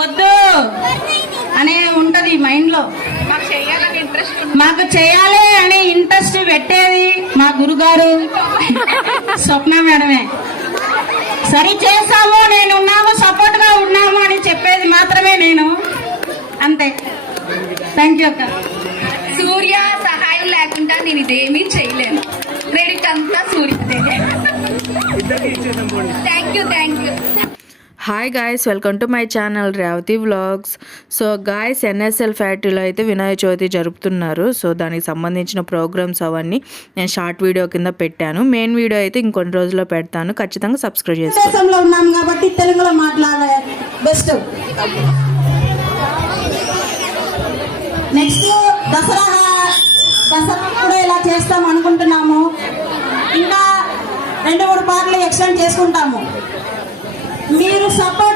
వద్దు అనే ఉంటది మైండ్ లో. మాకు చేయాలి అనే ఇంట్రెస్ట్ పెట్టేది మా గురుగారు స్వప్న మేడమే. సరి చేస్తాము, నేను ఉన్నాము, సపోర్ట్ గా ఉన్నాము అని చెప్పేది మాత్రమే నేను. అంతే. థ్యాంక్ యూ అక్క. సూర్య సహాయం లేకుండా నేను ఇదేమీ చేయలేను. క్రెడిట్ అంతా సూర్యదే. Thank you. Hi guys, welcome to my channel Revathi vlogs. So guys, NSL ఫ్యాక్టరీలో అయితే వినాయక చవితి జరుపుతున్నారు. సో దానికి సంబంధించిన ప్రోగ్రామ్స్ అవన్నీ నేను షార్ట్ వీడియో కింద పెట్టాను. మెయిన్ వీడియో అయితే ఇంకొన్ని రోజుల్లో పెడతాను. ఖచ్చితంగా సబ్స్క్రైబ్ చేసుకోండి. దేశంలో ఉన్నాం కాబట్టి తెలుగులో మాట్లాడే బెస్ట్. నెక్స్ట్ దసరా కూడా ఇలా చేస్తాం అనుకుంటున్నాము. ఇంకా 2-3 పార్లు ఎక్స్టెండ్ చేసుకుంటాము. మీరు సపోర్ట్